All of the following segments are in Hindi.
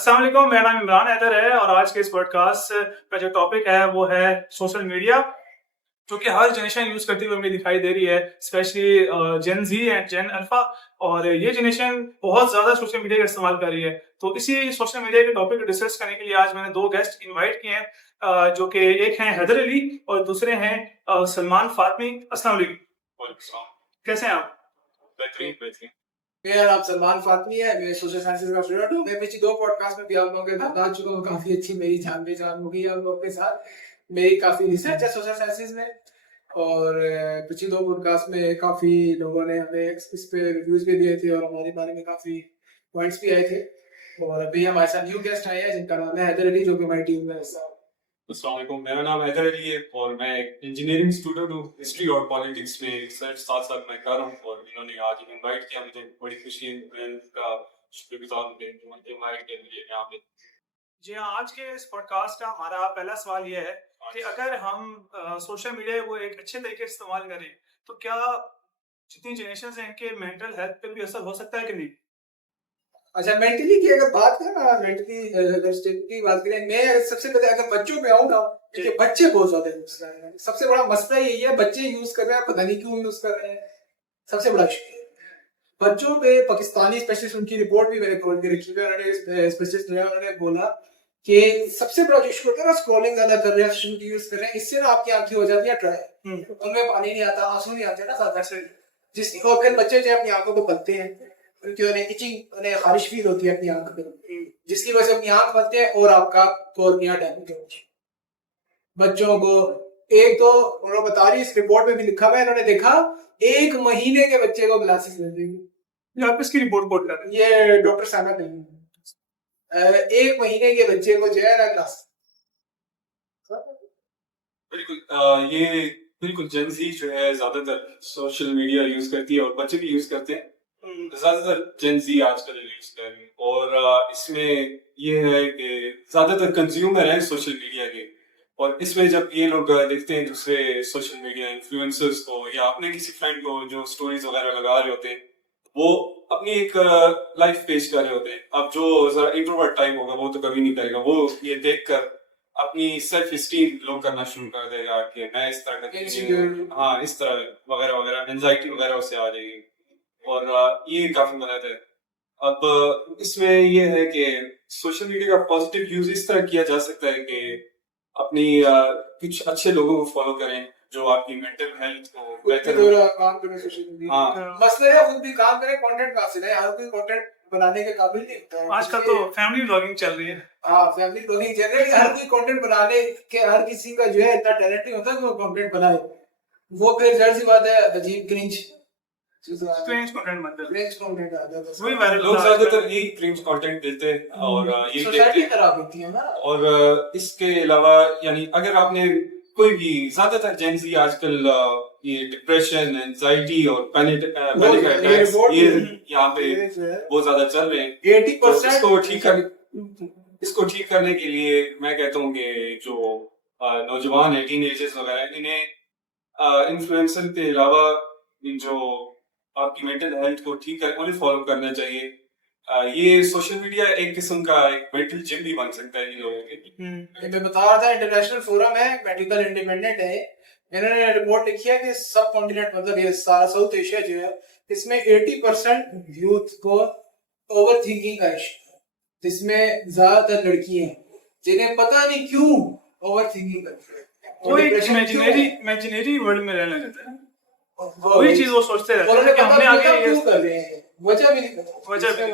अस्सलाम वालेकुम, मेरा नाम इमरान हैदर है और आज के इस पॉडकास्ट का जो टॉपिक है वो है सोशल मीडिया, जो कि हर जनरेशन यूज़ करती हुई हमें दिखाई दे रही है, specially Gen Z and Gen Alpha. और ये जनरेशन बहुत ज़्यादा सोशल मीडिया का इस्तेमाल कर रही है। तो इसी सोशल मीडिया के टॉपिक को डिस्कस करने के लिए आज मैंने 2 गेस्ट इनवाइट किए हैं, जो कि एक हैं हैदर अली और दूसरे हैं सलमान फातमी। अस्सलाम वालेकुम। वालेकुम सलाम। कैसे हैं आप? बेहतरीन। मेरा नाम सलमान फातमी है। मैं सोशल साइंसेज का स्टूडेंट हूँ। मैं पिछली 2 पॉडकास्ट में भी आप लोगों के साथ आ चुका हूँ। काफी अच्छी मेरी जान पहचान हो गई है आप लोगों के साथ। मेरी काफी रिसर्च है सोशल साइंसेज में और पिछली 2 पॉडकास्ट में काफी लोगों ने हमें इस पे रिव्यूज भी दिए थे और हमारे बारे में काफी पॉइंट्स भी आए थे। और अभी हमारे साथ न्यू गेस्ट आए हैं जिनका नाम है हैदर अली, जो कि हमारी टीम में हिस्सा है। अस्सलाम वालेकुम, मेरा नाम हैदर अली है और मैं एक इंजीनियरिंग स्टूडेंट हूँ। हिस्ट्री और पॉलिटिक्स में रिसर्च साथ साथ मैं कर रहा हूँ और इन्होंने आज इनवाइट किया, मुझे बड़ी खुशी है। मैं इनका शुक्रगुजार हूँ कि मुझे इनवाइट किया मुझे यहाँ पे। जी हाँ, आज के इस पॉडकास्ट का हमारा पहला सवाल ये है कि अगर हम सोशल मीडिया को एक अच्छे तरीके से इस्तेमाल करें तो क्या जितनी जनरेशन हैं इनके मेंटल हेल्थ पे भी असर हो सकता है कि नहीं? अच्छा, मेंटली की अगर बात करें ना, मेंटली अगर स्टेट की बात करें, मैं सबसे पहले अगर बच्चों पे आऊंगा, क्योंकि बच्चे बहुत ज्यादा यूज कर रहे हैं। सबसे बड़ा मसला यही है, बच्चे यूज कर रहे हैं, पता नहीं क्यों यूज कर रहे हैं। सबसे बड़ा इशू बच्चों पे पाकिस्तानी स्पेशलिस्ट, उनकी रिपोर्ट भी मैंने खोल के रखी है। उन्होंने स्पेशलिस्ट ने उन्होंने बोला कि सबसे बड़ा जो इशू होता है ना, स्क्रॉलिंग ज्यादा कर रहे हैं, सोशल यूज कर रहे हैं, इससे ना आपकी आंखें हो जाती है ड्राई, उनमें पानी नहीं आता, आंसू नहीं आते ना साथ से, जिसकी और फिर बच्चे जो अपनी आंखों को पलते हैं, उनकी उन्हें इचिंग, उन्हें खारिश फील होती है अपनी आंख पे, जिसकी वजह से अपनी आंख बनते हैं और आपका कॉर्निया डैमेज होता है बच्चों को। एक तो उन्होंने बता रही, इस रिपोर्ट में भी लिखा हुआ है, इन्होंने देखा 1 महीने के बच्चे को ग्लासेस लग जाएंगे। आप इसकी रिपोर्ट कोट कर रहे हैं? ये डॉक्टर साना नहीं, 1 महीने के बच्चे को जो है ना ग्लास। बिल्कुल, ये बिल्कुल जेन ज़ी जो है ज्यादातर सोशल मीडिया यूज करती है और बच्चे भी यूज करते हैं। ज्यादातर जेन ज़ी आजकल यूज कर रही है और इसमें ये है कि ज्यादातर कंज्यूमर हैं सोशल मीडिया के। और इसमें जब ये लोग देखते हैं दूसरे सोशल मीडिया इन्फ्लुएंसर्स को या अपने किसी फ्रेंड को जो स्टोरीज वगैरह लगा रहे होते हैं, वो अपनी एक लाइफ पेश कर रहे होते हैं। अब जो जरा इंट्रोवर्ट टाइप होगा वो तो कभी नहीं करेगा, वो ये देखकर अपनी सेल्फ स्टीम लो करना शुरू कर देगा कि मैं इस तरह का, हाँ इस तरह वगैरह वगैरह, एंजाइटी वगैरह उससे आ जाएगी और ये काफी गलत है। अब इसमें ये है कि सोशल मीडिया का पॉजिटिव यूज इस तरह किया जा सकता है कि अपनी कुछ अच्छे लोगों को फॉलो करें जो आपकी मेंटल हेल्थ को बेहतर काम करें सोशल मीडिया। हाँ, मसला है खुद भी काम करें, कंटेंट कहाँ से लाए, हर कोई कंटेंट बनाने के काबिल नहीं होता है। आजकल तो फैमिली व्लॉगिंग चल रही है। हाँ, फैमिली ब्लॉगिंग चल रही है, हर कोई कंटेंट बनाने के, हर किसी का जो है इतना टैलेंट नहीं होता कि वो कंटेंट बनाए। वो फिर जाहिर सी बात है अजीब क्रिंज कंटेंट मतलब कंटेंट आ जाता है। वही वायरल लोग ज्यादातर यही क्रिंज कंटेंट देते हैं और ये सोसाइटी देखते खराब होती है ना। और इसके अलावा यानी अगर आपने कोई भी, ज्यादातर जेन ज़ी आजकल ये डिप्रेशन, एंजाइटी और पैनिक अटैक्स ये यहाँ पे बहुत ज्यादा चल रहे हैं। 80% इसको ठीक करने के लिए मैं कहता हूँ कि जो नौजवान है, टीनेजर्स वगैरह, इन्हें इन्फ्लुएंसर के अलावा जो आपकी मेंटल हेल्थ को ठीक कर उन्हें फॉलो करना चाहिए। ये सोशल मीडिया एक किस्म का एक मेंटल जिम भी बन सकता है इन लोगों के। मैं बता रहा था, इंटरनेशनल फोरम है, मेडिकल इंडिपेंडेंट है, इन्होंने रिपोर्ट लिखी है कि सब कॉन्टिनेंट, मतलब ये सारा साउथ एशिया जो है, इसमें 80% यूथ को ओवर थिंकिंग का इश्यू है, जिसमें ज्यादातर लड़कियां हैं जिन्हें पता नहीं क्यों ओवर थिंकिंग करती है। वो एक इमेजिनरी वर्ल्ड में रहने लगता है। वही चीज वो सोचते रहते हैं कि हमने आगे ये क्यों कर रहे हैं, वजह भी नहीं पता। वजह भी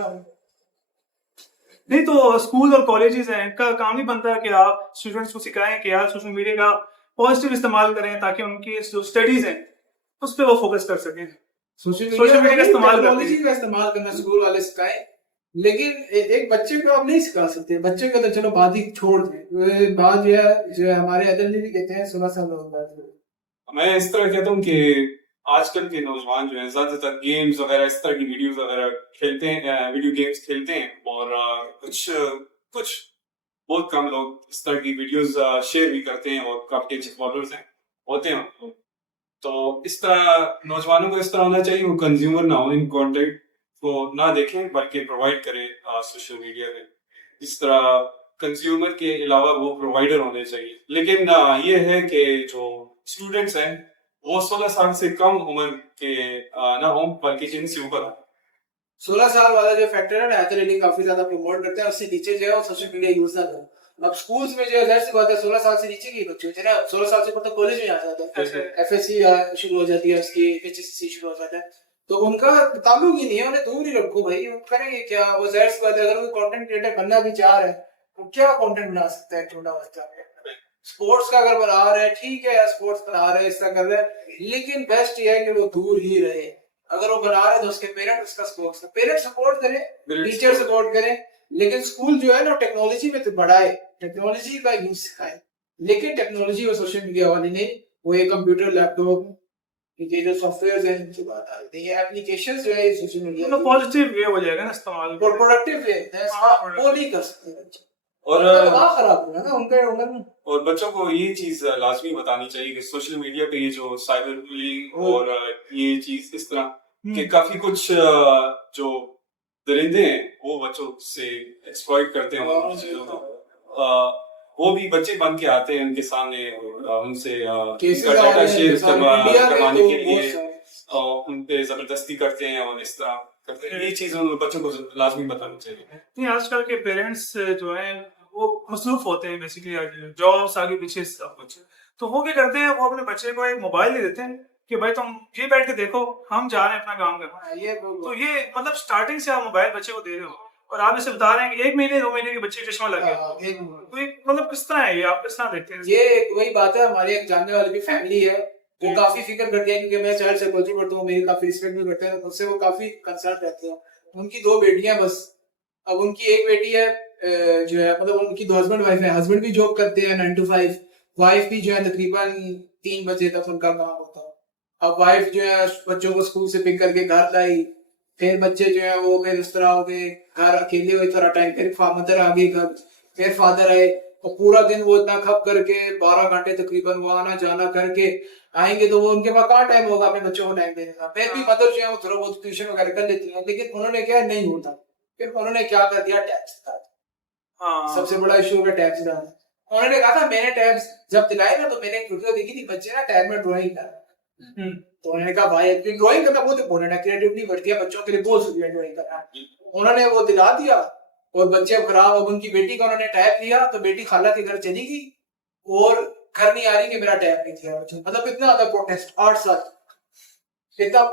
नहीं। तो स्कूल और कॉलेजेस हैं, इनका काम नहीं बनता है कि आप स्टूडेंट्स को सिखाएं कि यार सोशल मीडिया का पॉजिटिव इस्तेमाल करें ताकि उनकी जो स्टडीज हैं उस पर वो फोकस कर सकें। सोशल मीडिया का इस्तेमाल करना स्कूल वाले सिखाएं, लेकिन एक बच्चे को आप नहीं सिखा सकते। बच्चे को तो चलो बात ही छोड़ दें, बात जो है हमारे अदर भी कहते हैं, सुना सा लोग। मैं इस तरह कहता हूँ कि आजकल के नौजवान जो है ज्यादातर गेम्स वगैरह, इस तरह की वीडियोस वगैरह खेलते हैं, वीडियो गेम्स खेलते हैं और कुछ बहुत कम लोग इस तरह की वीडियोस शेयर भी करते हैं और काफी अच्छे फॉलोअर्स हैं होते हैं। तो इस तरह नौजवानों को इस तरह होना चाहिए, वो कंज्यूमर ना हो, इन कंटेंट को ना देखें बल्कि प्रोवाइड करें सोशल मीडिया पे। इस तरह कंज्यूमर के अलावा वो प्रोवाइडर होने चाहिए। लेकिन ये है कि जो स्टूडेंट्स हैं वो 16 साल से कम उम्र के ना हों बल्कि जिनसे ऊपर हों। 16 साल वाला जो फैक्टर है ना, एथर रेटिंग काफी ज्यादा प्रमोट करते हैं, उससे नीचे जो है वो सोशल मीडिया यूज ना करो। अब स्कूल्स में जो है, जाहिर सी बात है 16 साल से नीचे के बच्चे होते हैं ना, 16 साल से ऊपर तो कॉलेज में आ जाता है, एफएससी शुरू हो जाती है उसकी, एचएससी शुरू हो जाता है, तो उनका ताल्लुक ही नहीं है, उन्हें दूर ही रखो भाई। वो करेंगे क्या? वो जाहिर सी बात है अगर वो कंटेंट क्रिएटर बनना भी चाह रहे हैं तो क्या कंटेंट बना सकता है छोटा बच्चा? स्पोर्ट्स का अगर बना रहे हैं ठीक है, स्पोर्ट्स बना रहे हैं, इसका कर रहे हैं, लेकिन बेस्ट ये है कि वो दूर ही रहे। अगर वो बना रहे हैं तो उसके पेरेंट्स उसका सपोर्ट, पेरेंट्स सपोर्ट करें, टीचर सपोर्ट करें, लेकिन स्कूल जो है ना टेक्नोलॉजी में तो बढ़ाए, टेक्नोलॉजी का यूज सिखाए, लेकिन टेक्नोलॉजी और सोशल मीडिया वाली नहीं। वो ये कंप्यूटर लैपटॉप ये जो सॉफ्टवेयर है इनकी बात आ रही है, एप्लीकेशंस जो है सोशल मीडिया मतलब पॉजिटिव वे हो जाएगा ना इस्तेमाल, और प्रोडक्टिव वे वो नहीं कर सकते बच्चे, और खराब हुआ ना उनका उम्र में। और बच्चों को ये चीज लाजमी बतानी चाहिए कि सोशल मीडिया पे ये जो साइबर बुलिंग और ये चीज इस तरह के काफी कुछ जो दरिंदे हैं वो बच्चों से एक्सप्लॉइट करते हैं उन चीजों को। वो भी बच्चे बन के आते हैं उनके सामने और उनसे डाटा शेयर करवाने के लिए उन पे जबरदस्ती करते हैं और इस तरह करते हैं। ये चीज उन बच्चों को लाजमी बतानी चाहिए। नहीं आजकल के पेरेंट्स जो हैं वो मसरूफ होते हैं बेसिकली, जॉब्स आगे पीछे सब कुछ, तो वो क्या करते हैं, वो अपने बच्चे को एक मोबाइल दे देते हैं कि भाई तुम ये बैठ के देखो, हम जा रहे हैं अपना काम करना। तो ये मतलब स्टार्टिंग से आप मोबाइल बच्चे को दे रहे हो और आप इसे बता रहे हैं कि 1 महीने 2 महीने के बच्चे को चश्मा लग गया, तो ये मतलब किस तरह है, ये आप किस तरह देखते हैं? ये वही बात है, हमारे एक जानने वाली भी फैमिली है जो काफी फिक्र करती है, क्योंकि मैं चाइल्ड साइकोलॉजी पढ़ता हूँ, मेरी काफी रिस्पेक्ट भी करते हैं, उससे वो काफी कंसर्न रहते हैं। उनकी 2 बेटियां बस। अब उनकी एक बेटी है जो है, मतलब उनकी 2 हस्बैंड वाइफ है, हस्बैंड भी जॉब करते हैं 9 to 5, वाइफ भी जो है तकरीबन 3 बजे तक उनका काम होता है। अब वाइफ जो है बच्चों को स्कूल से पिक करके घर लाई, फिर बच्चे जो है वो फिर इस तरह हो गए, घर अकेले हुए थोड़ा टाइम, फिर मदर आ गई घर, फिर फादर आए, और पूरा दिन वो इतना खप करके 12 घंटे तकरीबन वो आना जाना करके आएंगे, तो वो उनके पास कहाँ टाइम होगा अपने बच्चों को टाइम देने का। फिर भी मदर जो है वो थोड़ा बहुत ट्यूशन वगैरह कर लेती है, लेकिन उन्होंने क्या नहीं होता, फिर उन्होंने क्या कर दिया, टैब्स दिला दिया। सबसे बड़ा इशू है टैब्स दिलाना। उन्होंने कहा था मैंने टैब्स जब दिलाए ना, तो मैंने एक वीडियो देखी थी, बच्चे ना टैब में ड्राइंग कर, तो उन्होंने कहा भाई ड्राइंग करना बहुत इंपॉर्टेंट है, क्रिएटिविटी बढ़ती है, बच्चों के लिए बहुत जरूरी है ड्राइंग करना। उन्होंने वो दिला दिया और बच्चे खराब। अब उनकी बेटी का उन्होंने टैब लिया तो बेटी खाला के घर चली गई और घर नहीं आ रही कि मेरा टैब नहीं दिया। मतलब इतना ज्यादा प्रोटेस्ट 8 साल इतना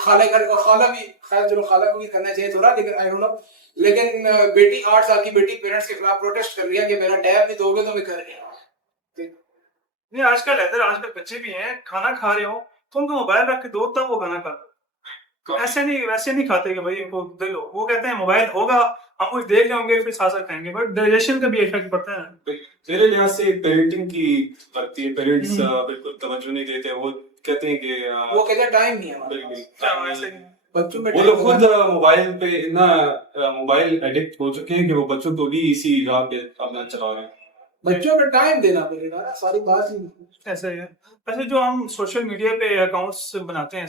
खाला घर का, खाला भी खैर चलो खाला को भी करना चाहिए थोड़ा, लेकिन आई डोंट नो, लेकिन बेटी 8 साल की बेटी पेरेंट्स के खिलाफ प्रोटेस्ट कर रही है कि मेरा टैब नहीं दोगे तो मैं कर रही हूँ। नहीं आजकल बच्चे भी हैं, खाना खा रहे हो तो उनको मोबाइल रख के दो तब वो खाना खाता, ऐसे नहीं वैसे नहीं खाते कि भाई वो दे लो, वो कहते हैं मोबाइल होगा हम कुछ देख रहे होंगे फिर साथ साथ खाएंगे, बट डाइजेशन का भी इफेक्ट पड़ता है। मेरे लिहाज से पेरेंटिंग की लगती है, पेरेंट्स बिल्कुल तवज्जो नहीं देते, वो कहते हैं कि वो कहते हैं टाइम नहीं है बच्चों में, वो लोग खुद मोबाइल पे इतना मोबाइल एडिक्ट हो चुके हैं कि वो बच्चों को भी इसी राह पे अपना चला रहे हैं। बच्चों को टाइम देना पड़ेगा ना, सारी बात ही ऐसा ही है। वैसे जो हम सोशल मीडिया पे अकाउंट्स बनाते हैं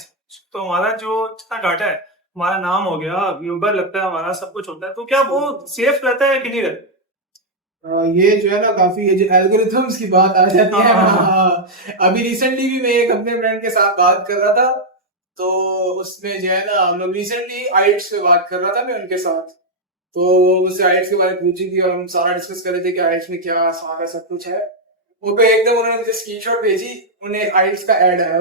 तो हमारा जो जितना डाटा है, हमारा नाम हो गया, व्यूवर लगता है, हमारा सब कुछ होता है, तो क्या वो सेफ रहता है कि नहीं रहता? ये जो है ना काफी, ये जो एल्गोरिथम्स की बात आ जाती है ना, अभी रिसेंटली भी मैं एक अपने फ्रेंड के साथ बात कर रहा था, तो उसमें जो है ना हम लोग रिसेंटली आइट्स पे बात कर रहा था मैं उनके साथ, तो उससे आइट्स के बारे में पूछी थी और हम सारा डिस्कस कर रहे थे कि आइट्स में क्या सारा सब कुछ है। वो पे एकदम उन्होंने मुझे स्क्रीनशॉट भेजी, उन्हें आइट्स का ऐड आया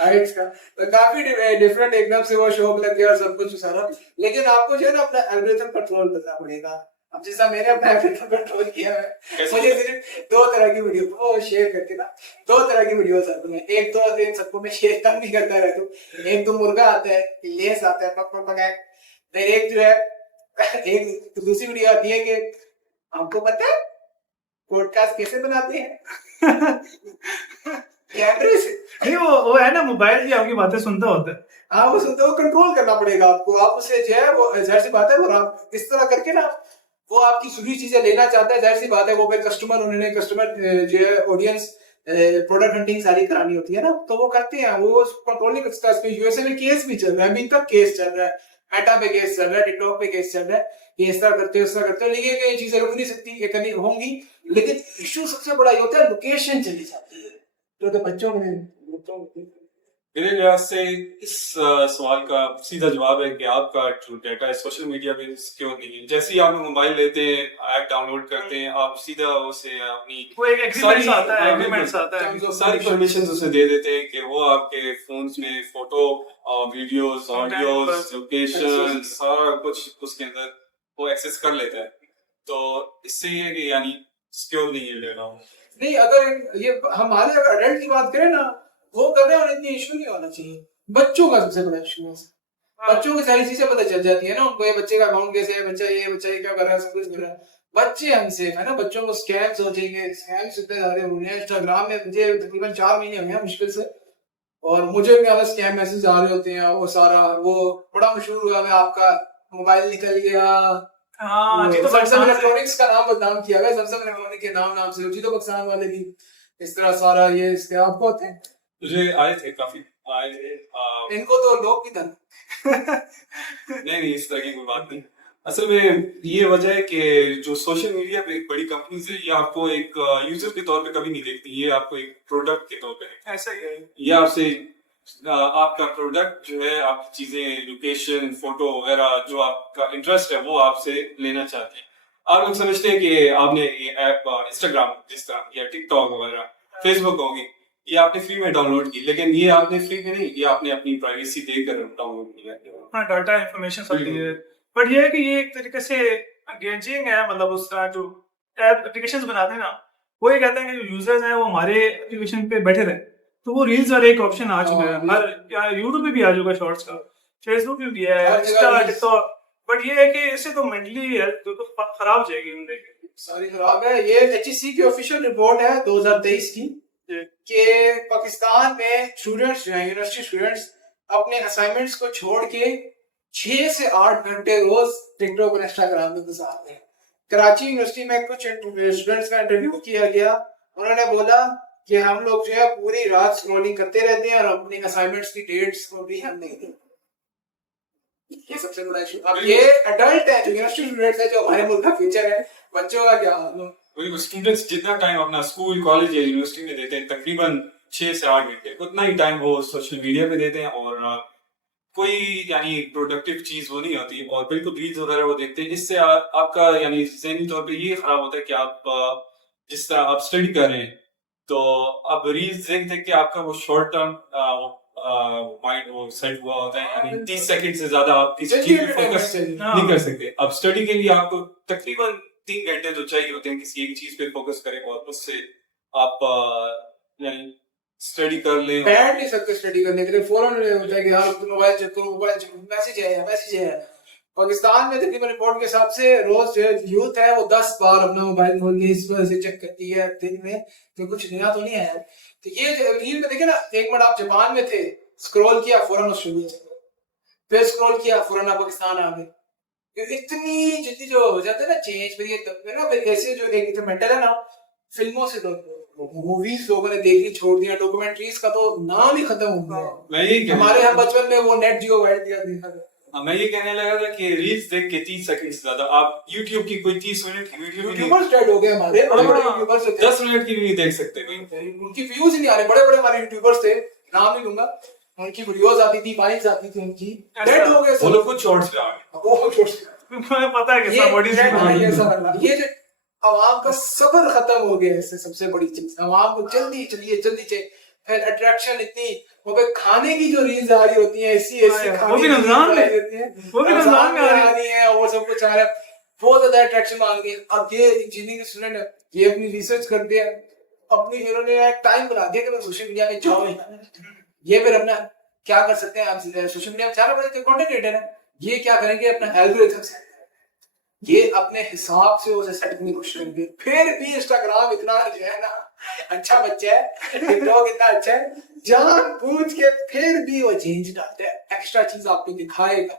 आइट्स का, तो काफी डिफरेंट एकदम से वो शो लग गया और सब कुछ सारा। लेकिन आपको जो है ना अपना एल्गोरिथम कंट्रोल करना पड़ेगा। अब जैसा मैंने अपना एल्गोरिथम कंट्रोल किया है, मुझे सिर्फ 2 तरह की वीडियो वो शेयर करके ना, 2 तरह की वीडियोस आती हैं। एक तो इन सबको मैं शेयर तक नहीं करता रहता हूँ, एक तो मुर्गा आता है, लेस आता है, पक पक है, फिर एक जो है एक दूसरी वीडियो आती है कि आपको पता है पॉडकास्ट कैसे बनाते हैं कैमरे से। नहीं वो है ना, मोबाइल भी आपकी बातें सुनता होता है। हाँ वो सुनते, वो कंट्रोल करना पड़ेगा आपको। आप उसे जो है वो जाहिर सी बात है वो इस तरह करके ना वो आपकी सुनी चीजें लेना चाहता है, जाहिर सी बात है वो फिर कस्टमर, उन्होंने कस्टमर जो है ऑडियंस प्रोडक्ट हंटिंग सारी करानी होती है ना, तो वो करते हैं, वो कंट्रोल नहीं कर सकता। यूएसए में केस भी चल रहा है, अभी तक केस चल रहा है, मेटा पे केस चल रहा है, टिकटॉक पे केस चल रहा है, ये इस तरह करते हो, उस तरह करते हो, लेकिन ये चीजें रुक नहीं सकती, ये करनी होंगी, लेकिन इशू सबसे बड़ा ये होता है लोकेशन चली जाती है, तो बच्चों में मेरे लिहाज से इस सवाल का सीधा जवाब है कि आपका जो डाटा है सोशल मीडिया पे क्यों नहीं है। जैसे ही आप मोबाइल लेते हैं, ऐप डाउनलोड करते हैं, आप सीधा उसे अपनी वो एक एग्रीमेंट आता है, एग्रीमेंट आता है, सारी परमिशन उसे दे देते हैं कि वो आपके फोन में फोटो, वीडियोस, ऑडियोज, लोकेशन, सारा कुछ उसके अंदर वो एक्सेस कर लेता है। तो इससे ये कि यानी सिक्योर नहीं है लेना। नहीं, अगर ये हमारे अडल्ट की बात करें ना, वो कर रहे हैं और इतनी इशू नहीं होना चाहिए। बच्चों का सबसे बड़ा इशू है, बच्चों की सारी चीजें पता चल जाती है ना उनको, ये बच्चे का अकाउंट कैसे है, बच्चा ये क्या कर रहा है, सब कुछ कर रहा है। बच्चे अनसेफ है ना, बच्चों को स्कैम्स हो जाएंगे, स्कैम्स इतने सारे हो रहे हैं। इंस्टाग्राम में मुझे तकरीबन 4 महीने हो गए मुश्किल से, और मुझे भी हमें स्कैम मैसेज आ रहे होते हैं। वो सारा वो बड़ा मशहूर हुआ है, आपका मोबाइल निकल गया, हाँ जी, तो सैमसंग इलेक्ट्रॉनिक्स का नाम बदनाम किया गया, सैमसंग इलेक्ट्रॉनिक के नाम से जी, तो पाकिस्तान वाले भी इस तरह सारा ये इसके आपको होते हैं। मुझे आए थे काफी आए थे इनको तो लोग भी धन नहीं इस तरह की कोई बात नहीं। असल में ये वजह है कि जो सोशल मीडिया पे एक बड़ी कंपनीज है, ये आपको एक यूजर के तौर पे कभी नहीं देखती, ये आपको एक प्रोडक्ट के तौर पे देखती है। ऐसा ही है। ये आपसे आपका प्रोडक्ट जो है, आपकी चीजें, लोकेशन, फोटो वगैरह, जो आपका इंटरेस्ट है वो आपसे लेना चाहते हैं। आप लोग समझते हैं कि आपने ये ऐप इंस्टाग्राम जिस तरह या टिकटॉक वगैरह, फेसबुक होगी, ये आपने फ्री में डाउनलोड की, लेकिन ये आपने फ्री में नहीं, ये आपने अपनी प्राइवेसी देकर डाउनलोड किया। हाँ, डाटा इंफॉर्मेशन सब दी है, बट ये है कि ये एक तरीके से एंगेजिंग है। मतलब उस तरह जो ऐप एप्लीकेशंस बनाते हैं ना, वो ये कहते हैं कि जो यूजर्स हैं वो हमारे एप्लीकेशन पे बैठे रहे, तो वो रील्स वाला एक ऑप्शन आ चुका है। हर यूट्यूब पे भी आ चुका है, शॉर्ट्स का, फेसबुक पे भी है, इंस्टा, टिकटॉक। बट ये है कि इससे तो मेंटली हेल्थ तो खराब हो जाएगी उनकी, सारी खराब है। ये एचईसी की ऑफिशियल रिपोर्ट है 2023 की, कि पाकिस्तान में स्टूडेंट्स जो हैं, यूनिवर्सिटी स्टूडेंट्स, अपने असाइनमेंट्स को छोड़ के 6 से 8 घंटे रोज टिकटॉक और इंस्टाग्राम में गुजारते हैं। कराची यूनिवर्सिटी में कुछ स्टूडेंट्स का इंटरव्यू किया गया, उन्होंने बोला कि हम लोग जो है पूरी रात स्क्रॉलिंग करते रहते हैं और अपनी असाइनमेंट्स की डेट्स को भी हम नहीं देते। ये सबसे बड़ा इशू। अब ये एडल्ट है, जो यूनिवर्सिटी स्टूडेंट्स है, जो हमारे मुल्क का फ्यूचर है, बच्चों का क्या हाल हो। स्टूडेंट्स जितना टाइम अपना स्कूल, कॉलेज या यूनिवर्सिटी में देते हैं, तकरीबन 6 से 8 घंटे, उतना ही टाइम वो सोशल मीडिया पे देते हैं, और कोई यानी प्रोडक्टिव चीज वो नहीं होती, और बिल्कुल रील्स वगैरह वो देखते हैं। इससे आपका यानी ज़हनी तौर पे ये खराब होता है कि आप जिस तरह आप स्टडी कर रहे हैं, तो अब रील्स देख देख के आपका वो शॉर्ट टर्म माइंड वो सेट हुआ होता है, यानी 30 सेकंड से ज्यादा आप किसी चीज पे फोकस नहीं कर सकते। अब स्टडी के लिए आपको तकरीबन 3 घंटे तो चाहिए होते हैं किसी एक चीज पे फोकस करें, और उससे आप यानी स्टडी कर ले। बैठ नहीं सकते स्टडी करने के लिए, फौरन होता है कि यार मोबाइल चेक करो, मोबाइल चेक करो, मैसेज है। पाकिस्तान में तकरीबन रिपोर्ट के हिसाब से रोज जो यूथ है वो 10 बार अपना मोबाइल खोल के इस वजह से चेक करती है दिन में, तो कुछ नया तो नहीं है। तो ये रील में देखे ना, एक मिनट आप जापान में थे, स्क्रॉल किया फौरन ऑस्ट्रेलिया, फिर स्क्रॉल किया फौरन आप पाकिस्तान आ गए। इतनी जल्दी जो हो जाता है ना चेंज, फिर ऐसे जो एक मेंटल है ना, फिल्मों से तो मूवीज लोगों ने देखनी छोड़ दिया, डॉक्यूमेंट्रीज का तो नाम ही खत्म हो गया। हमारे यहाँ बचपन में वो नेट जियो वाइड दिया देखा था। मैं ये कहने लगा था कि रील्स देख के 30 सेकंड से ज्यादा आप YouTube की कोई 30 मिनट की वीडियो यूट्यूबर्स डेड हो गए हमारे, बड़े-बड़े यूट्यूबर्स थे, 10 मिनट की भी देख सकते हैं, उनकी व्यूज ही नहीं आ रहे। बड़े-बड़े हमारे यूट्यूबर्स थे, नाम नहीं लूंगा, उनकी वीडियोस आती थी, फाइल्स आती थी उनकी, डेड हो गए। वो लोग कुछ शॉर्ट्स पे आ गए, वो शॉर्ट्स मुझे पता है कि सब बॉडी से ये जो आवाम का सब्र खत्म हो गया, इससे सबसे बड़ी चीज आवाम को जल्दी चाहिए। फिर अट्रैक्शन इतनी, वो पे खाने की जो रील्स आ रही होती है, ऐसी खाने वो भी रमजान में, वो भी रमजान में आ रही है, और सब कुछ आ रहा है, बहुत ज्यादा अट्रैक्शन मांग रही है। अब ये इंजीनियरिंग के स्टूडेंट है, ये अपनी रिसर्च करते हैं, अपनी इन्होंने एक टाइम बना दिया कि मैं सोशल मीडिया में जाऊँ। ये फिर अपना क्या कर सकते हैं, आप सोशल मीडिया में 4 बजे कंटेंट क्रिएटर है, ये क्या करेंगे, अपना एल्गोरिथम से ये अपने हिसाब से उसे सेट करने की कोशिश करेंगे। फिर भी इंस्टाग्राम इतना जो है ना अच्छा बच्चा है, टिकटॉक इतना अच्छा है, जानबूझ के फिर भी वो चेंज डालता है, एक्स्ट्रा चीज आपको दिखाएगा,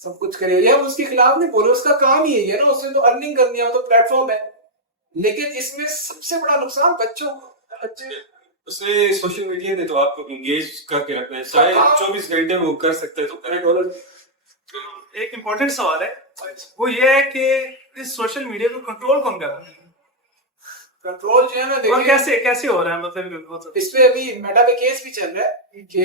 सब कुछ करेगा। हम उसके खिलाफ नहीं बोल रहे, उसका काम ही है ना, उसने तो अर्निंग करनी है, तो प्लेटफॉर्म है। लेकिन इसमें सबसे बड़ा नुकसान बच्चों उसने सोशल मीडिया ने तो आपको एंगेज करके रखना है, चाहे 24 घंटे वो कर सकते हैं तो करें। एक इम्पोर्टेंट सवाल है, वो ये है कि इस सोशल मीडिया को कंट्रोल कौन कर रहा है कंट्रोल जो है ना और देखिए, कैसे कैसे हो रहा है, मतलब वो तो- इस पे अभी मेटा पे केस भी चल रहा है कि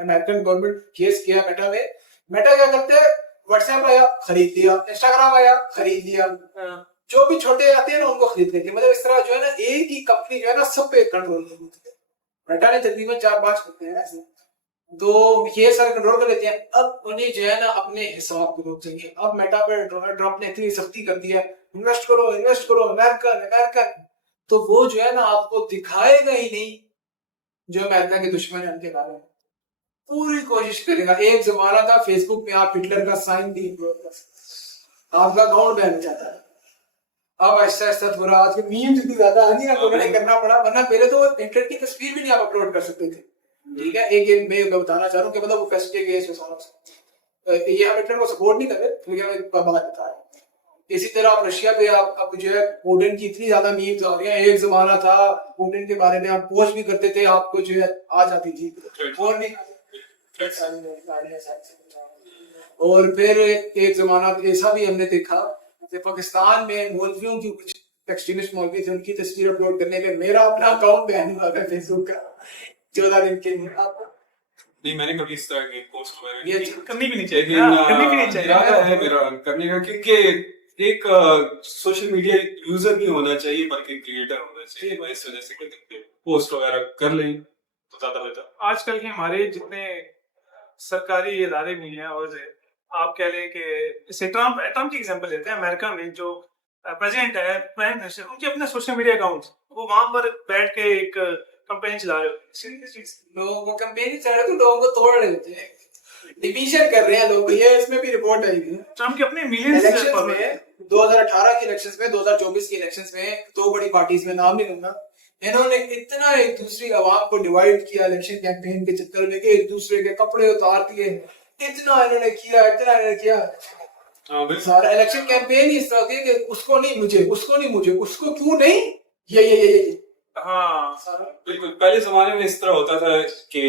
अमेरिकन गवर्नमेंट केस किया मेटा में। मेटा क्या करते हैं, व्हाट्सएप आया खरीद लिया, इंस्टाग्राम आया खरीद लिया, हाँ, जो भी छोटे आते हैं ना उनको खरीद लेते हैं। मतलब इस तरह जो है ना एक ही कंपनी जो है ना सब पे कंट्रोल कर लेती है। मेटा ने तकरीबन 4-5 होते हैं ऐसे, तो ये सारे कंट्रोल कर लेते हैं। अब उन्हें जो है ना अपने हिसाब के लोग चाहिए। अब मेटा पे डोनाल्ड ट्रम्प ने इतनी सख्ती कर दी है, इन्वेस्ट करो अमेरिकन अमेरिकन, तो वो जो है ना आपको दिखाएगा ही नहीं जो अमेरिका के दुश्मन है उनके बारे में। पूरी कोशिश करेगा। एक जमाना था फेसबुक में आप हिटलर का साइन भी अपलोड कर सकते हैं, आपका अकाउंट बैन हो जाता है। अब ऐसा ऐसा थोड़ा आज के मीम जितनी ज्यादा आ रही है लोगों ने करना पड़ा, वरना पहले तो हिटलर की तस्वीर भी नहीं आप अपलोड कर सकते थे। ठीक है, एक ये मैं बताना चाह रहा हूँ कि मतलब वो फेस्टे के ये हम हिटलर को सपोर्ट नहीं कर रहे, लेकिन मैं एक बात बता रहा हूँ। इसी तरह आप रशिया पे आप अब जो है पुतिन की इतनी ज्यादा मीम्स आ रही हैं। एक जमाना था पुतिन के बारे में आप पोस्ट भी करते थे, आपको जो है आ जाती थी और नहीं। और फिर एक जमाना ऐसा भी हमने देखा कि पाकिस्तान में मौलवियों की कुछ एक्सट्रीमिस्ट मौलवी थे, उनकी तस्वीर अपलोड करने पे मेरा अपना अकाउंट बैन हुआ था फेसबुक का 14 दिन के लिए। आप नहीं, मैंने कभी इस तरह की पोस्ट वगैरह ये नहीं की। करनी भी नहीं चाहिए, लेकिन हाँ, करनी भी नहीं चाहिए। इरादा है मेरा करने का, क्योंकि एक सोशल मीडिया यूजर नहीं होना चाहिए बल्कि क्रिएटर होना चाहिए। मैं इस वजह से पोस्ट वगैरह कर लें तो ज्यादा बेहतर। आजकल के हमारे जितने सरकारी इदारे भी हैं, और आप कह लें कि जैसे ट्रम्प की एग्जांपल लेते हैं, अमेरिका में जो प्रेसिडेंट है, प्राइम मिनिस्टर, उनके अपने सोशल मीडिया अकाउंट, वो वहां पर बैठ के एक कंपेन चला रहे हो। लोगों को कैंपेन चल रहे, तो लोगों को तोड़ रहे होते हैं, डिवीजन कर रहे हैं लोग। ये इसमें भी रिपोर्ट आई थी ट्रम्प के अपने मिलियंस इलेक्शंस में, 2018 के इलेक्शंस में, 2024 के इलेक्शंस में, दो बड़ी पार्टीज में, नाम नहीं लूंगा, इन्होंने इतना एक दूसरी आवाम को डिवाइड किया इलेक्शन कैंपेन के चक्कर में कि एक दूसरे के कपड़े उतार दिए। इतना इन्होंने किया हाँ बिल्कुल। सारा इलेक्शन कैंपेन ही इस तरह की कि उसको नहीं मुझे, उसको नहीं मुझे, उसको क्यों नहीं, ये हाँ सारा। बिल्कुल, पहले जमाने में इस तरह होता था कि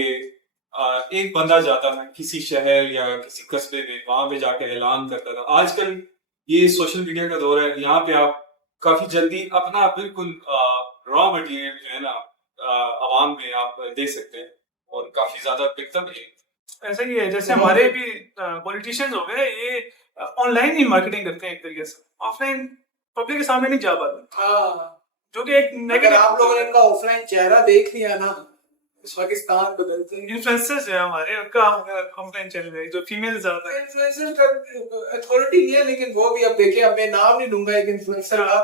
एक बंदा जाता था किसी शहर या किसी कस्बे में, वहां पे जाकर ऐलान करता था। आजकल ये सोशल मीडिया का दौर है, यहाँ पे आप काफी जल्दी अपना बिल्कुल रॉ मटेरियल जो है ना आवाम में आप दे सकते हैं और काफी ज्यादा बिकता भी है। ऐसा ही है। जैसे हमारे भी पॉलिटिशियंस हो गए, ये ऑनलाइन ही मार्केटिंग करते हैं एक तरीके से, ऑफलाइन पब्लिक के सामने नहीं जा पाते, हाँ, जो कि एक अगर नेगेटिव। आप लोगों ने इनका ऑफलाइन चेहरा देख लिया ना, इस पाकिस्तान बदलते हैं। इन्फ्लुएंसर्स है हमारे, उनका ऑफलाइन चल रहा है, जो फीमेल ज्यादा है। इन्फ्लुएंसर का अथॉरिटी नहीं है, लेकिन वो भी अब देखिए, अब मैं नाम नहीं लूंगा एक इन्फ्लुएंसर का,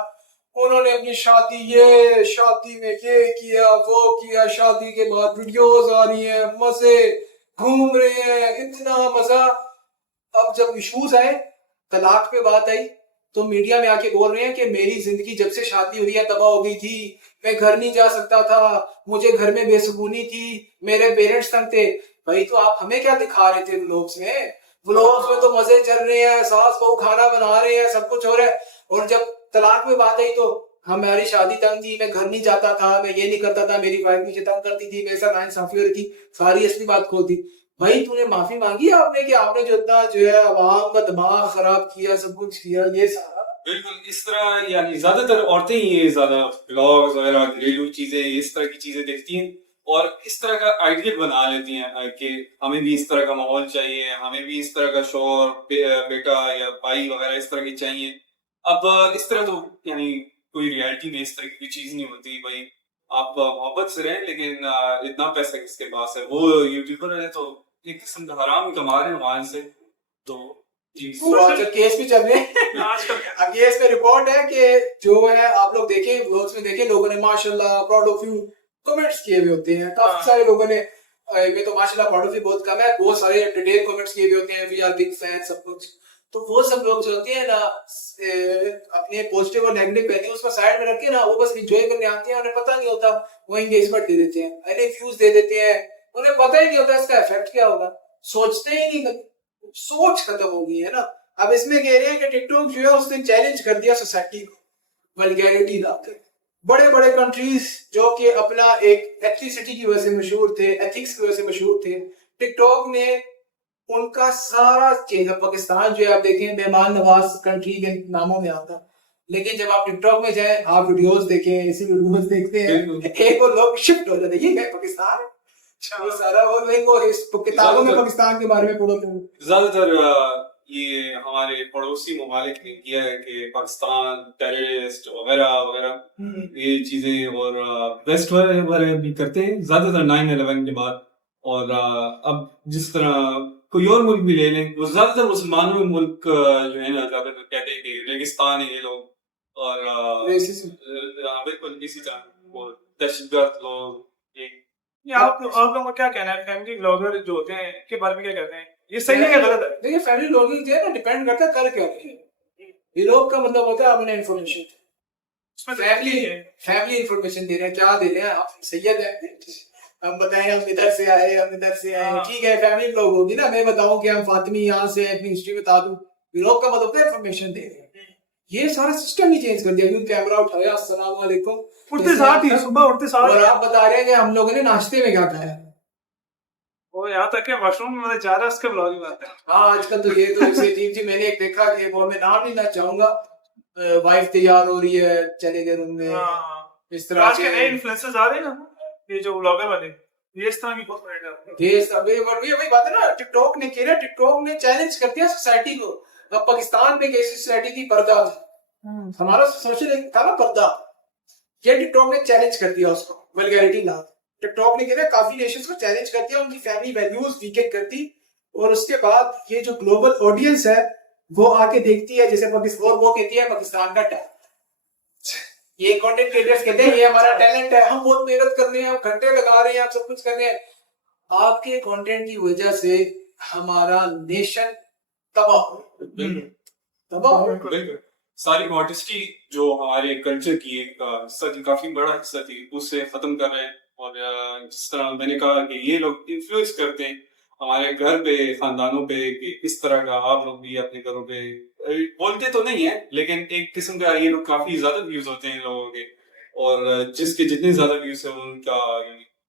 उन्होंने अपनी शादी में ये किया वो किया, शादी के बाद वीडियोस आ रही हैं, मजे घूम रहे हैं, इतना मजा। अब जब इश्यूज आए, तलाक पे बात आई, तो मीडिया में आके बोल रहे हैं कि मेरी जिंदगी जब से शादी हुई है तबाह हो गई थी, मैं घर नहीं जा सकता था, मुझे घर में बेसुकूनी थी, मेरे पेरेंट्स तंग थे। भाई तो आप हमें क्या दिखा रहे थे व्लॉग्स में? व्लॉग्स में तो मजे चल रहे हैं, सास बहू खाना बना रहे हैं, सब कुछ हो रहा है। और जब तलाक में बात आई तो हमारी शादी तंग थी, मैं घर नहीं जाता था, मैं ये नहीं करता था, मेरी वाइफ मुझे तंग करती थी, मेरे साथ नाइंसाफी हो रही थी, सारी असली बात खोल दी। भाई तूने माफी मांगी आपने कि आपने जो इतना जो है आवाम का दिमाग खराब किया, सब कुछ किया, ये सारा बिल्कुल इस तरह, यानी ज्यादातर औरतें ही ये ज्यादा ब्लॉग्स वगैरह घरेलू चीजें इस तरह की चीजें देखती हैं और इस तरह का आइडियल बना लेती हैं कि हमें भी इस तरह का माहौल चाहिए, हमें भी इस तरह का शौहर बेटा या भाई वगैरह इस तरह की चाहिए। अब इस तरह तो यानी कोई रियलिटी में इस तरह की चीज नहीं होती। भाई आप मोहब्बत से रहें, लेकिन इतना पैसा किसके पास है? वो यूट्यूबर है तो एक किस्म का हराम कमा रहे हैं वहां से, तो केस भी चल रहे हैं आजकल केस में रिपोर्ट है कि जो है आप लोग देखें व्लॉग्स में देखें, लोगों ने माशाल्लाह प्राउड ऑफ यू कमेंट्स किए हुए होते हैं, काफी सारे लोगों ने। ये तो माशाल्लाह प्राउड ऑफ यू बहुत कम है, बहुत सारे डिटेल कमेंट्स किए हुए होते हैं, वी आर बिग फैन, सब कुछ। तो वो सब लोग जो होते हैं ना, अपने पॉजिटिव और नेगेटिव वैल्यूज को साइड में रख के ना, वो बस एंजॉय करने आते हैं, उन्हें पता नहीं होता, वो एंगेजमेंट दे देते हैं, अरे व्यूज दे देते हैं, उन्हें पता ही नहीं होता इसका इफेक्ट क्या होगा, सोचते ही नहीं, सोच खत्म हो गई है ना। अब इसमें कह रहे हैं कि टिकटॉक जो है उसने चैलेंज कर दिया सोसाइटी को वल्गैरिटी लाकर। बड़े बड़े कंट्रीज जो कि अपना एक एथिसिटी की वजह से मशहूर थे, एथिक्स की वजह से मशहूर थे, टिकटॉक ने उनका सारा चेंज। अब पाकिस्तान जो है आप देखें मेहमान नवाज कंट्री के नामों में आता, लेकिन जब आप टिकटॉक में जाएं आप वीडियोस देखें, ऐसी वीडियोस देखते हैं एक वो लोग शिफ्ट हो जाते हैं, ये है पाकिस्तान है। वो सारा और एक वो किताबों में पाकिस्तान के बारे में पढ़ो तो ज्यादातर ये हमारे पड़ोसी ममालिक ने किया है कि पाकिस्तान टेररिस्ट वगैरह वगैरह ये चीजें, और वेस्ट वाले भी करते हैं ज्यादातर 9/11 के बाद। और अब जिस तरह कोई और मुल्क भी ले लें, वो ज्यादातर मुसलमानों में मुल्क जो है ना, ज्यादातर कहते हैं कि रेगिस्तान है ये लोग, और बिल्कुल इसी तरह वो दहशतगर्द लोग। ये आप लोगों का क्या कहना है, फैमिली ब्लॉगर जो होते हैं के बारे में क्या कहते हैं, ये सही है या गलत है? देखिए फैमिली ब्लॉगिंग जो है ना डिपेंड करता है कर क्या रहे हैं। ये लोग का मतलब होता है अपने इन्फॉर्मेशन, उसमें तो फैमिली इन्फॉर्मेशन दे रहे हैं, क्या दे रहे हैं आप सैयद है हम बताएं हम इधर से आए, हम इधर से आए, हाँ। ठीक है फैमिली ब्लॉग होगी ना, मैं बताऊं कि हम फातिमी यहाँ से अपनी हिस्ट्री बता दूं, ब्लॉग का मतलब होता है इन्फॉर्मेशन दे रहे हैं। ये सारा सिस्टम ही चेंज कर दिया, क्योंकि कैमरा उठाया अस्सलाम वालेकुम उठते साथ ही, सुबह उठते साथ और ही। आप बता रहे हैं कि हम लोगों ने नाश्ते में क्या खाया। वो यहाँ तक के मशरूम में जा रहा है उसके ब्लॉगिंग आते हैं। हाँ आजकल तो ये तो इसे जी जी मैंने एक देखा कि वो मैं नाम नहीं लेना चाहूंगा, वाइफ तैयार हो रही है चले गए रूम में, हाँ। इस तरह आज के नए इन्फ्लुएंसर्स आ रहे हैं ना, ये जो ब्लॉगर वाले, ये इस तरह की बहुत बड़ी ये सब ये वही बात है ना, टिकटॉक ने किया, टिकटॉक ने चैलेंज कर दिया सोसाइटी को। अब पाकिस्तान में कैसी सोसाइटी थी, पर्दा, हमारा सोशल था ना पर्दा, ये टिकटॉक ने चैलेंज कर दिया उसको, वल्गैरिटी ला टिकटॉक ने किया, काफी नेशंस को चैलेंज कर दिया, उनकी फैमिली वैल्यूज वीकेंड कर दी, और उसके बाद ये जो ग्लोबल ऑडियंस है वो आके देखती है, जैसे पाकिस्तान, और वो कहती है पाकिस्तान का टैलेंट, ये कंटेंट क्रिएटर्स कहते हैं ये हमारा टैलेंट है, हम बहुत मेहनत कर रहे हैं, हम घंटे लगा रहे हैं, हम सब कुछ कर रहे हैं, आपके कंटेंट की वजह से हमारा नेशन तबाह। सारी मॉडेस्टी जो हमारे कल्चर की एक हिस्सा थी, काफी बड़ा हिस्सा थी, उससे खत्म कर रहे हैं। और जिस तरह मैंने कहा कि ये लोग इन्फ्लुएंस करते हैं हमारे घर पे, खानदानों पे, कि इस तरह का आप लोग भी अपने घरों पे बोलते तो नहीं है, लेकिन एक किस्म का ये लोग काफी ज्यादा व्यूज होते हैं लोगों के, और जिसके जितने ज्यादा व्यूज है उनका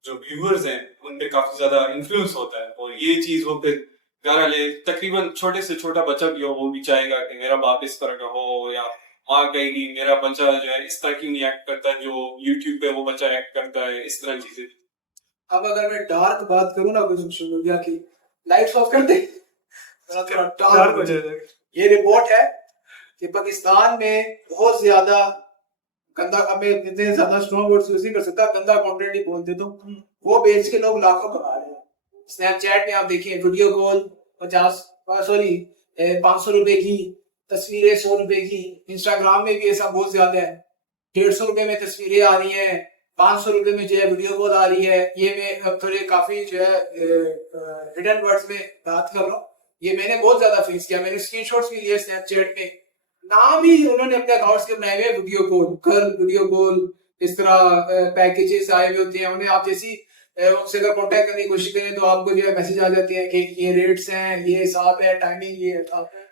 जो व्यूअर्स हैं उन पे काफी ज्यादा इन्फ्लुएंस होता है। और ये चीज वो फिर घर वाले, तकरीबन छोटे से छोटा बच्चा भी हो वो भी चाहेगा कि मेरा बाप इस तरह का हो, या माँ कहेगी मेरा बच्चा जो है इस तरह क्यों नहीं एक्ट करता है जो यूट्यूब पे वो बच्चा एक्ट करता है, इस तरह चीजें। अब अगर मैं डार्क बात करूँ ना कुछ सोशल मीडिया की, लाइट्स ऑफ कर दे, डार्क हो जाएगा। ये रिपोर्ट है कि पाकिस्तान में बहुत ज्यादा गंदा, अब मैं इतने ज्यादा स्ट्रॉन्ग वर्ड्स यूज नहीं कर सकता, गंदा कंटेंट ही बोलते तो वो बेच के लोग लाखों कमा रहे हैं। स्नैपचैट में आप देखिए वीडियो कॉल 500 रुपए की, तस्वीरें 100 रुपए की, इंस्टाग्राम में भी ऐसा बहुत ज्यादा है, 150 रुपए में तस्वीरें आ रही हैं, 500 रुपए में जो है वीडियो कॉल आ रही है। ये मैं थोड़े काफी जो है हिडन वर्ड्स में बात कर रहा हूँ, ये मैंने बहुत ज्यादा फेस किया, मैंने स्क्रीनशॉट्स भी लिए स्नैपचैट में, नाम ही उन्होंने अपने अकाउंट्स के बनाए हुए वीडियो कॉल कर, वीडियो कॉल, इस तरह पैकेजेस आए हुए होते हैं उन्हें, आप जैसी उनसे अगर कांटेक्ट करने की कोशिश करें तो आपको जो है मैसेज आ जाते हैं कि ये रेट्स हैं, ये हिसाब है, टाइमिंग ये हिसाब है,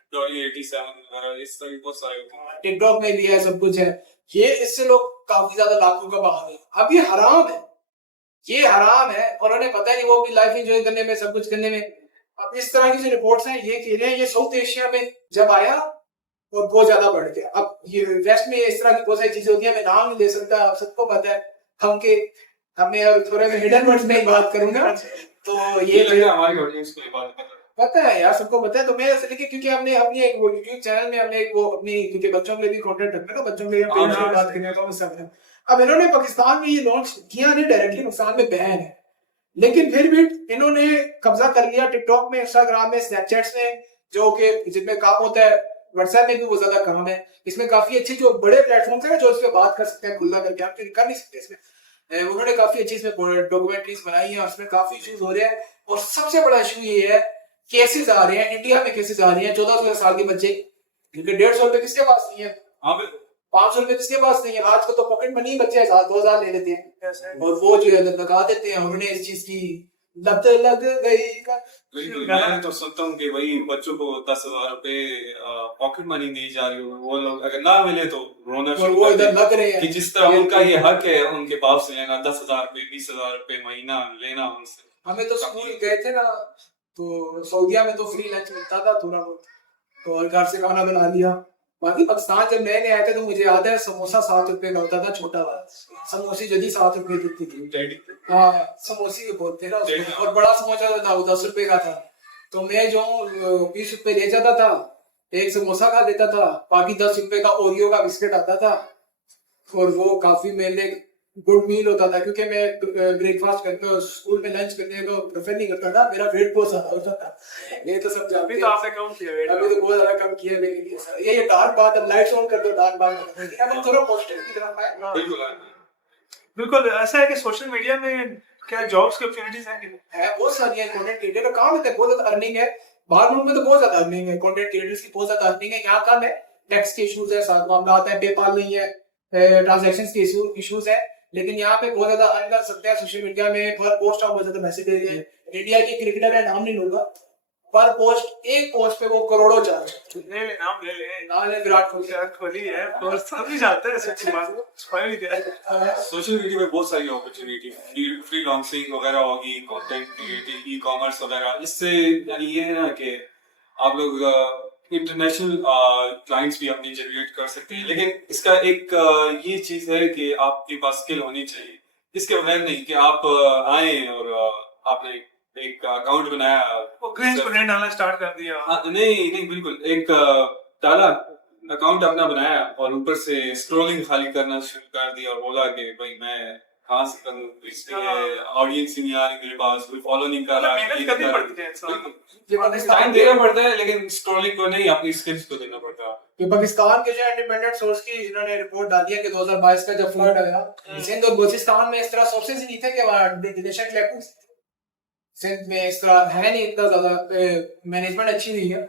इस तरह बहुत सारे टिकटॉक में भी है, सब कुछ है। ये इससे लोग काफी ज्यादा लाखों का बहा रहे हैं। अब ये हराम है, ये हराम है, और उन्हें पता है कि वो अपनी लाइफ एंजॉय करने में, सब कुछ करने में। अब इस तरह की जो रिपोर्ट्स हैं ये कह रहे हैं ये साउथ एशिया में जब आया और बहुत ज्यादा बढ़ गया। अब ये वेस्ट में इस तरह की बहुत सारी चीजें होती है, मैं नाम नहीं ले सकता, आप सबको पता है, हमें थोड़े में हिडन वर्ड्स में ही बात करूंगा, तो ये हमारी ऑडियंस को बात पता है यार, सबको पता है। तो मैं ऐसे लेके, क्योंकि हमने अपनी एक यूट्यूब चैनल में हमने एक वो अपनी, क्योंकि बच्चों के लिए भी कंटेंट रखना है, तो बच्चों के लिए पेरेंट्स की बात करनी है, तो सब। अब इन्होंने पाकिस्तान में ये लॉन्च किया नहीं डायरेक्टली, पाकिस्तान में बैन है, लेकिन फिर भी इन्होंने कब्जा कर लिया टिकटॉक में, इंस्टाग्राम में, स्नैपचैट में, जो कि जिसमें काम होता है, व्हाट्सएप में भी वो ज्यादा काम है। इसमें काफी अच्छी जो बड़े प्लेटफॉर्म्स हैं जो इस पे बात कर सकते हैं खुला करके, आप कर नहीं सकते इसमें। उन्होंने काफी अच्छी इसमें डॉक्यूमेंट्रीज बनाई है, उसमें काफी इश्यूज हो रहे हैं, और सबसे बड़ा इशू ये है केसेस आ रहे हैं इंडिया में, केसेस आ रहे हैं 14-16 साल के बच्चे, क्योंकि 150 रुपए किसके पास नहीं है, 500 रुपए किसके पास नहीं है, आजकल तो पॉकेट मनी बच्चे 1000-2000 ले लेते हैं, और वो जो है लगा देते हैं, उन्होंने इस चीज की लत लग गई। मैं तो सुनता हूँ कि भाई बच्चों को 10,000 रुपए पॉकेट मनी दी जा रही हो, वो लोग अगर ना मिले तो रोना शुरू वो इधर लग रहे हैं कि जिस तरह उनका ये हक है उनके बाप से लेना 10,000 रुपए 20,000 रुपए महीना लेना उनसे। हमें तो स्कूल गए थे ना, तो सऊदीया में तो फ्री लंच मिलता था थोड़ा बहुत, तो और घर से खाना बना लिया। बाकी पाकिस्तान जब नए नए आए थे तो मुझे याद है समोसा 7 रुपए का होता था, छोटा वाला समोसे जल्दी 7 रुपए देती थी। डैडी हाँ समोसे बोलते ना उसको, और बड़ा समोसा होता था वो 10 रुपए का था। तो मैं जो 20 रुपए ले जाता था, एक समोसा खा लेता था, बाकी 10 रुपए का ओरियो का बिस्किट आता था, और वो काफी मेरे लिए गुड मील होता था, क्योंकि मैं ब्रेकफास्ट करके स्कूल में लंच करने को प्रेफर नहीं करता था, मेरा वेट बहुत ज्यादा होता था। ये तो सब जानते अभी हैं। तो आपने कम किया वेट। अभी तो बहुत ज्यादा कम किया, लेकिन ये डार्क बात, अब लाइट्स ऑन कर दो डार्क बात, अब थोड़ा पॉजिटिव की तरफ आए। बिल्कुल बिल्कुल ऐसा है कि सोशल मीडिया में क्या जॉब्स की अपॉर्चुनिटीज हैं कि नहीं? है बहुत सारी है, कंटेंट क्रिएटर का काम है, बहुत ज्यादा अर्निंग है। बाहर मुल्क में तो बहुत ज्यादा अर्निंग है, कंटेंट क्रिएटर्स की बहुत ज्यादा अर्निंग है। यहाँ काम है, टैक्स के इश्यूज है, साथ मामला आता है, पेपाल नहीं है, ट्रांजैक्शंस के इश्यूज है, लेकिन यहाँ पे बहुत ज्यादा अर्न कर सकते हैं सोशल मीडिया में। पर पोस्ट आप बहुत ज्यादा मैसेज दे रहे हैं। इंडिया के क्रिकेटर है, नाम नहीं लूंगा, पर पोस्ट एक पोस्ट पे वो करोड़ों चार्ज। ले ले नाम ले ले। नाम है विराट कोहली। विराट कोहली है और सभी जानते हैं सच्ची बात। स्माइल ही दिया। सोशल मीडिया में बहुत सारी अपॉर्चुनिटी, फ्रीलांसिंग वगैरह होगी, कंटेंट क्रिएटिंग, ई कॉमर्स वगैरह। इससे यानी ये है ना कि आप लोग इंटरनेशनल क्लाइंट्स भी अपनी जनरेट कर सकते हैं, लेकिन इसका एक ये चीज है कि आपके पास स्किल होनी चाहिए। इसके बगैर नहीं कि आप आए और आपने एक अकाउंट बनाया, वो क्रिंज कंटेंट डालना स्टार्ट कर दिया। नहीं नहीं बिल्कुल, एक डाला अकाउंट अपना बनाया और ऊपर से स्क्रॉलिंग खाली करना शुरू कर दिया और बोला कि भाई मैं कहाँ से करूँ, इसलिए ऑडियंस ही नहीं आ रही मेरे पास, कोई फॉलो नहीं कर रहा। मेहनत करनी पड़ती है इंसान को। ये टाइम पाकिस्तान देना पड़ता है, लेकिन स्क्रॉलिंग को नहीं, अपनी स्किल्स को देना पड़ता है। ये पाकिस्तान के जो इंडिपेंडेंट सोर्स की इन्होंने रिपोर्ट डाली है कि 2022 का जब फ्लड आया सिंध और बलूचिस्तान में, इस तरह सोर्सेज नहीं थे कि वहाँ डिनेशन कलेक्टिंग सिंध में इस तरह है नहीं, इतना ज्यादा मैनेजमेंट अच्छी नहीं है,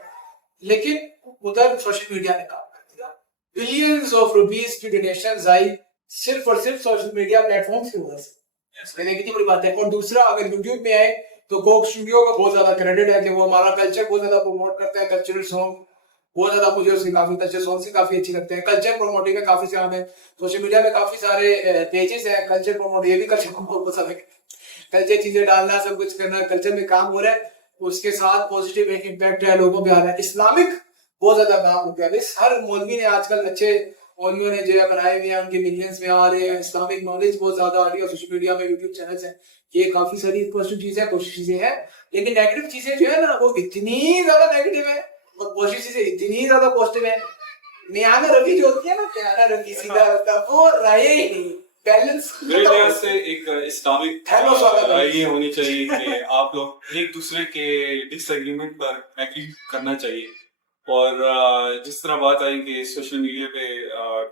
लेकिन उधर सोशल मीडिया ने काम कर दिया। बिलियंस ऑफ रुपीस की डोनेशंस आई सिर्फ और सिर्फ सोशल मीडिया प्लेटफॉर्म्स की वजह से। ये कितनी बड़ी बात है। और दूसरा, अगर यूट्यूब में आए तो कोक स्टूडियो का बहुत ज्यादा क्रेडिट है कि वो हमारा कल्चर बहुत ज्यादा प्रमोट करता है, कल्चरल सॉन्ग बहुत ज्यादा, मुझे उसकी काफी कल्चर सॉन्ग से काफी अच्छी लगते हैं। कल्चर प्रमोटिंग का काफी काम है सोशल मीडिया में, काफी सारे पेजेस हैं कल्चर प्रमोट, ये भी कल्चर प्रमोट पसंद है, कल्चर चीजें डालना, सब कुछ करना, कल्चर में काम हो रहा है, उसके साथ पॉजिटिव इम्पैक्ट है, लोगों पे आ रहा है। इस्लामिक बहुत ज्यादा काम हो गया, हर मौलवी ने आजकल अच्छे मौलवियों ने जो बनाए हुए हैं, उनके मिलियंस में आ रहे हैं, इस्लामिक नॉलेज बहुत ज्यादा आ रही है सोशल मीडिया में, यूट्यूब चैनल्स हैं, ये काफी सारी पॉजिटिव चीजें हैं, कोशिश चीजें हैं। लेकिन नेगेटिव चीजें जो है ना वो इतनी ज्यादा नेगेटिव है और पॉजिटिव चीजें इतनी ज्यादा पॉजिटिव है। नियाना रवि जो होती है ना, नियाना रवि सीधा होता वो रहे ही नहीं, बैलेंस। मेरे लिहाज से एक इस्लामिक थैलोस वाला ये होनी चाहिए कि आप लोग एक दूसरे के डिसएग्रीमेंट पर एग्री करना चाहिए। और जिस तरह बात आई कि सोशल मीडिया पे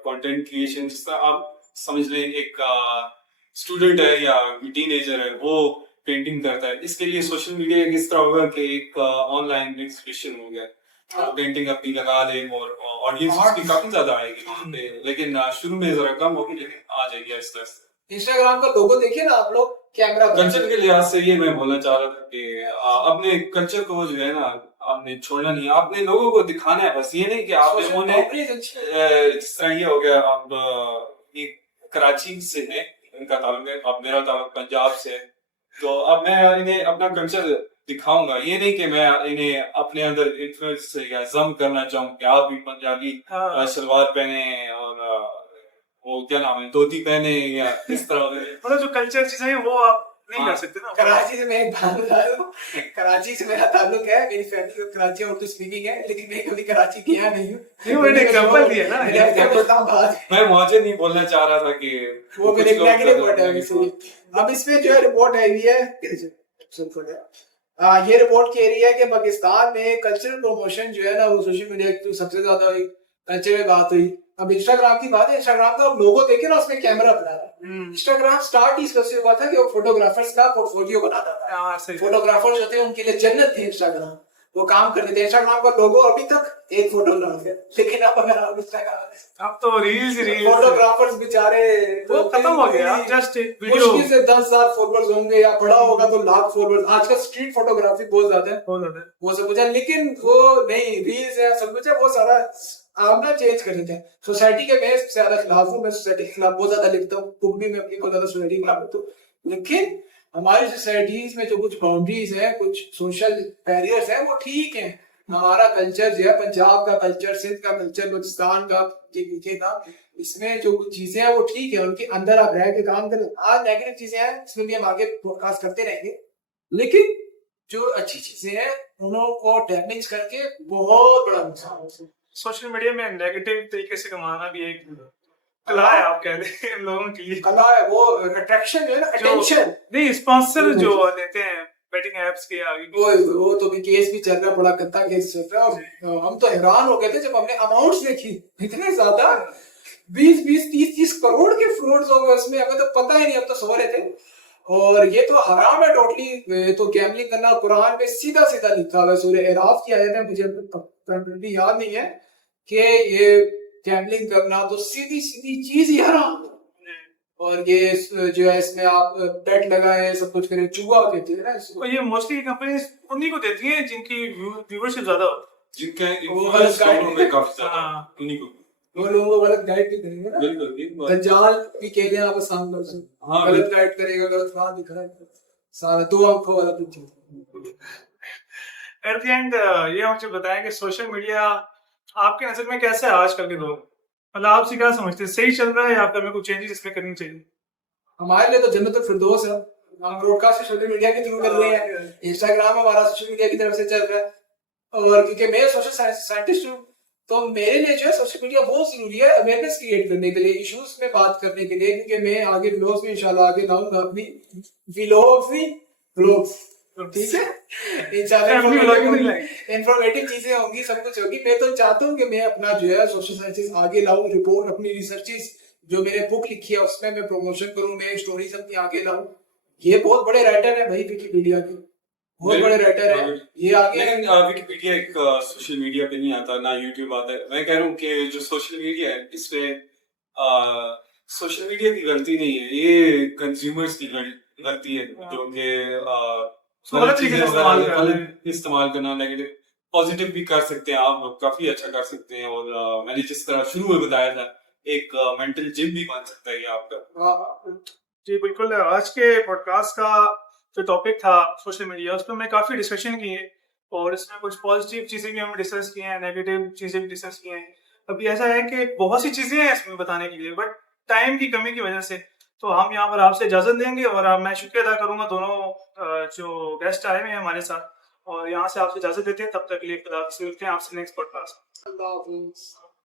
कंटेंट क्रिएशन, जिस तरह आप समझ लें एक स्टूडेंट है या टीनेजर है, वो पेंटिंग करता है, इसके लिए सोशल मीडिया किस तरह होगा कि एक ऑनलाइन एक्सप्रेशन हो गया, पेंटिंग अपनी लगा ले और ऑडियंस उसकी काफी ज्यादा आएगी, लेकिन शुरू में जरा कम होगी, लेकिन आ जाएगी आहिस्ता आहिस्ता। इंस्टाग्राम का लोगो देखिए ना आप लोग, कैमरा कल्चर के लिहाज से ये मैं बोलना चाह रहा था कि अपने कल्चर को जो है ना आपने छोड़ना नहीं, आपने लोगों को दिखाना है बस, ये नहीं कि आपने उन्हें जिस तरह ये हो गया। अब ये कराची से है इनका ताल्लुक है, अब मेरा ताल्लुक पंजाब से है, तो अब मैं इन्हें अपना कल्चर दिखाऊंगा, ये नहीं कि मैं इन्हें अपने अंदर इन्फ्लुएंस या जम करना चाहूँ कि आप भी पंजाबी सलवार पहने और वो क्या नाम है धोती पहने या इस तरह। मतलब जो कल्चर चीजें हैं वो आप नहीं कर सकते ना। कराची से मैं एक बात बता दूं, कराची से मेरा ताल्लुक है, मेरी फैमिली कराची उर्दू स्पीकिंग है, लेकिन मैं कभी कराची गया नहीं हूँ। नहीं मैंने एग्जांपल दिया ना, मैं मुझे नहीं बोलना चाह रहा था कि वो मेरे नेगेटिव पॉइंट है इसलिए। अब इसमें जो है रिपोर्ट आई हुई है, ये रिपोर्ट कह रही है कि पाकिस्तान में कल्चरल प्रमोशन जो है ना वो सोशल मीडिया की सबसे ज्यादा हुई, कल्चर में बात हुई। अब इंस्टाग्राम की बात है, इंस्टाग्राम का लोगो देखे ना उसमें कैमरा बना रहा है। इंस्टाग्राम स्टार्ट ही इससे हुआ था कि वो फोटोग्राफर्स का पोर्टफोलियो बनाता था, फोटोग्राफर्स होते हैं उनके लिए जन्नत थे इंस्टाग्राम, वो काम करते थे। इंस्टाग्राम का लोगो अभी तक एक फोटोग्राफ है, लेकिन अब अगर आप इंस्टाग्राम अब तो रील्स फोटोग्राफर्स बेचारे वो खत्म हो गया, जस्ट वीडियो मुश्किल से 10,000 फॉलोअर्स होंगे या बड़ा होगा तो लाख फॉलोअर्स। आजकल स्ट्रीट फोटोग्राफी बहुत ज्यादा है, वो सब कुछ है, लेकिन वो नहीं रील्स है सब कुछ है, वो सारा आप ना चेंज कर देते हैं। सोसाइटी के मैं ज्यादा खिलाफ हूँ, मैं सोसाइटी के खिलाफ बहुत ज्यादा लिखता हूँ, तुम भी मैं अपनी को ज्यादा सोसाइटी के खिलाफ हूँ, लेकिन हमारी सोसाइटीज में जो कुछ बाउंड्रीज है, कुछ सोशल बैरियर्स है, वो ठीक है। हमारा कल्चर जो है, पंजाब का कल्चर, सिंध का कल्चर, बलूचिस्तान का, ये पीछे था, इसमें जो कुछ चीजें हैं वो ठीक है, उनके अंदर आप रह के काम करें। आज नेगेटिव चीजें हैं, इसमें भी हम आगे फोरकास्ट करते रहेंगे, लेकिन जो अच्छी चीजें हैं उनको डैमेज करके बहुत बड़ा नुकसान है। सोशल मीडिया में नेगेटिव तरीके से कमाना भी एक कला है, आप कह दें लोगों के लिए। कला है वो, अट्रैक्शन है ना, अटेंशन। नहीं, स्पॉन्सर जो देते हैं बेटिंग एप्स के आगे, वो तो भी केस भी चल रहा है, बड़ा गंदा केस चल रहा है। और हम तो हैरान हो गए थे जब हमने अमाउंट्स देखी, इतने ज्यादा 20-20, 30-30 करोड़ के फ्रॉड्स हो गए उसमें, हमें तो पता ही नहीं, हम तो सो रहे थे। और ये तो हराम है टोटली, तो गैम्बलिंग करना कुरान में सीधा सीधा लिखा हुआ है, सूरह अराफ की आयत है, मुझे याद नहीं है, कि ये गैम्बलिंग करना तो सीधी सीधी चीज ही हराम है। और ये जो है इसमें आप बेट लगाए, सब कुछ करें, जुआ कहते हैं ना इसको। और ये मोस्टली कंपनीज उन्हीं को देती हैं जिनकी व्यूअरशिप ज्यादा हो, जिनका इन्फ्लुएंस लोगों में काफी ज्यादा है, उन्हीं को वो लोगों को गलत गाइड भी करेंगे ना, बिल्कुल दज्जाल भी कहते हैं आप सामने से, हाँ, गलत गाइड करेगा, गलत राह दिखाएगा, सारा दो आंखों वाला कुछ। एट द एंड ये मुझे बताएं कि सोशल मीडिया आपके नजर में कैसा है आजकल के दौर, मतलब आपसे क्या समझते हैं, सही चल रहा है या फिर हमें कुछ चेंजेस इसमें करनी चाहिए? हमारे लिए तो जन्नत फिरदौस है। हम ब्रॉडकास्ट सोशल मीडिया के थ्रू कर रहे हैं, इंस्टाग्राम हमारा सोशल मीडिया की तरफ से चल रहा है, और क्योंकि मैं सोशल साइंटिस्ट हूँ, तो मेरे लिए जो है सोशल मीडिया बहुत जरूरी है अवेयरनेस क्रिएट करने के लिए, इश्यूज में बात करने के लिए, क्योंकि मैं आगे व्लॉग्स में इंशाल्लाह आगे लाऊंगा अपनी व्लॉग्स, ठीक है इंशाल्लाह इन्फॉर्मेटिव चीजें होंगी, सब कुछ होगी। मैं तो चाहता हूँ कि मैं अपना जो है सोशल साइंसेस आगे लाऊं, रिपोर्ट अपनी रिसर्चेस जो मैंने बुक लिखी है उसमें मैं प्रमोशन करूँ, मैं स्टोरीज अपनी आगे लाऊं। ये बहुत बड़े राइटर है भाई विकिपीडिया के, बहुत बड़े राइटर है ये आगे। लेकिन विकिपीडिया एक सोशल मीडिया पे नहीं आता, ना यूट्यूब आता है। मैं कह रहा हूँ कि जो सोशल मीडिया है इसमें सोशल मीडिया की गलती नहीं है, ये कंज्यूमर्स की गलती है, जो कि गलत तरीके से इस्तेमाल करना। नेगेटिव पॉजिटिव भी कर सकते हैं आप, काफी अच्छा कर सकते हैं। और मैंने जिस तरह शुरू में बताया था, एक मेंटल जिम भी बन सकता है ये आपका। जी बिल्कुल। आज के पॉडकास्ट का जो टॉपिक था सोशल मीडिया, उस पर मैं काफ़ी डिस्कशन की है, और इसमें कुछ पॉजिटिव चीज़ें भी हमने डिस्कस की हैं, नेगेटिव चीज़ें भी डिस्कस की हैं। अभी ऐसा है कि बहुत सी चीज़ें हैं इसमें बताने के लिए, बट टाइम की कमी की वजह से तो हम यहाँ पर आपसे इजाज़त देंगे। और मैं शुक्रिया अदा करूँगा दोनों जो गेस्ट आए हुए हैं हमारे साथ, और यहाँ से आपसे इजाज़त देते हैं। तब तक के लिए खुदा हाफ़िज़, मिलते हैं आपसे नेक्स्ट पॉडकास्ट।